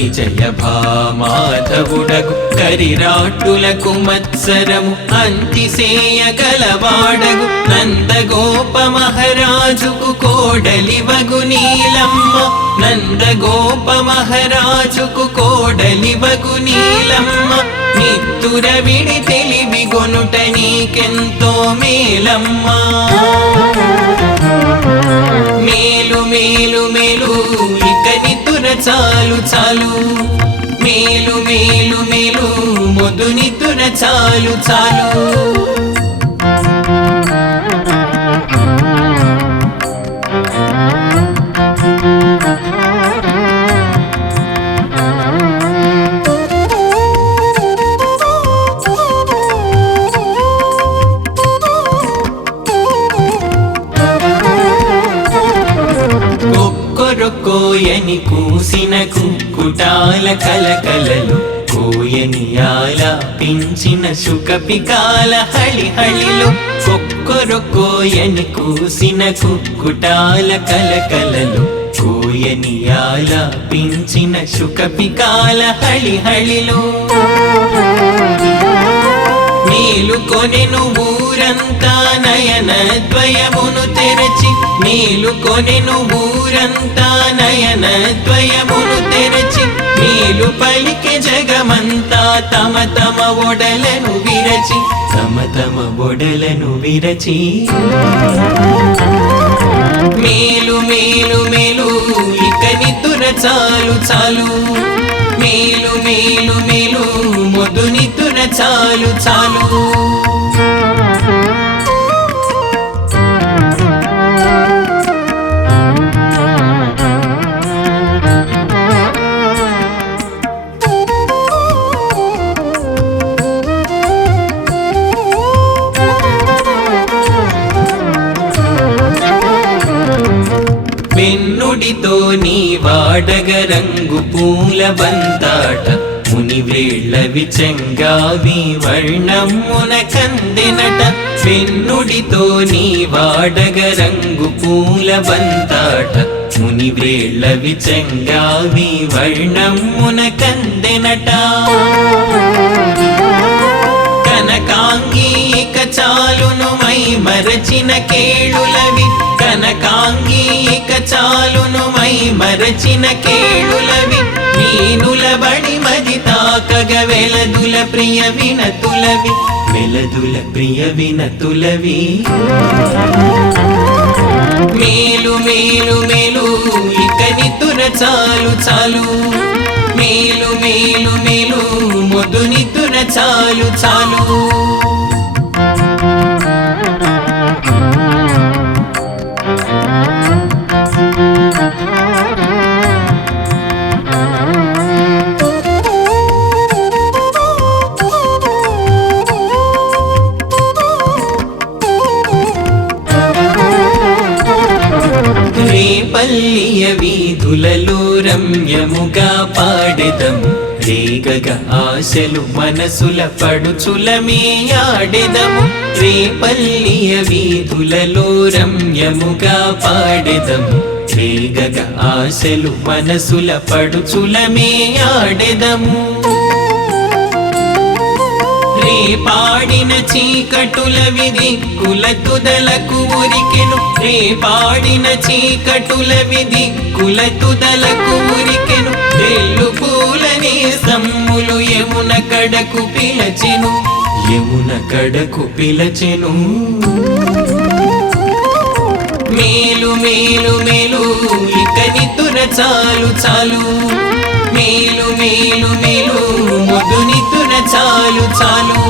విజయ భామాధవుడగు కరిరాట్టులకు మత్సరము అంతిసేయ గలవాడగు నందగోప మహారాజుకు కోడలివగు నీలమ్మ నందగోప మహారాజుకు కోడలివగు నీలమ్మ నిత్తుర విడి తెలివి గొనుట నీకెంతో మేలమ్మా మేలు మేలు మేలు ఇక నితుర చాలు చాలు మేలు మేలు మేలు మొదు నితుర చాలు చాలు కోయని కూసిన కుక్కుటాల కలకలలు కోయని ఆలాపించిన శుకపికాల హళిహళిలో కోయని కూసిన కుక్కుటాల కలకలలు కోయని ఆలాపించిన శుకపికాల హళిహళిలో మేలుకొనెను ఊరంతా నయన ద్వయమును తెరచి మేలుకొనెను ఊరంతా నయన ద్వయమును తెరచి మేలు పలికే జగమంతా తమ తమ ఒడలను విరచి తమ తమ ఒడలను విరచి మేలు మేలు మేలు ఇక నితుర చాలు చాలు మేలు మేలు మేలు మొదు నితుర చాలు చాలు వెన్నుడితో నీ వాడగ రంగు పూల బంతాట ముని వేళ్ళ విచంగావి వర్ణమున కందెనట వెన్నుడితో నీ వాడగ రంగు పూల బంతాట ముని వేళ్ళ విచంగావి వర్ణమున కందెనట కనకాంగి ఇక చాలును మై మరచిన కేళులవి కనకాంగి ఇక చాలును మై మరచిన కేళులవి నీనుల బడి మది తాకగ వెలదుల ప్రియ వినతులవి వెలదుల ప్రియ వినతులవి మేలు మేలు మేలు ఇక నితుర చాలు చాలు మేలు మేలు మేలు మొదు నితుర చాలు చాలు పల్లియ వీధులలో రమ్యముగా పాడెదము రేగగ ఆశలు మనసుల పడుచులమే ఆడెదము రేపల్లియ వీధులలో రమ్యముగా పాడెదము రేగగ ఆశలు మనసుల పడుచులమే ఆడెదము రేపాడిన చీకటుల విదిక్కుల తుదలకు ఉరికెను రేపాడిన చీకటుల విదిక్కుల తుదలకు ఉరికెను తెల్లు పూలని సమ్ములు యమున కడకు పిలచెను యమున కడకు పిలచెను మేలు మేలు మేలు ఇక నితుర చాలు చాలు మేలు మేలు మేలు మొదు నితుర చాలు చాలు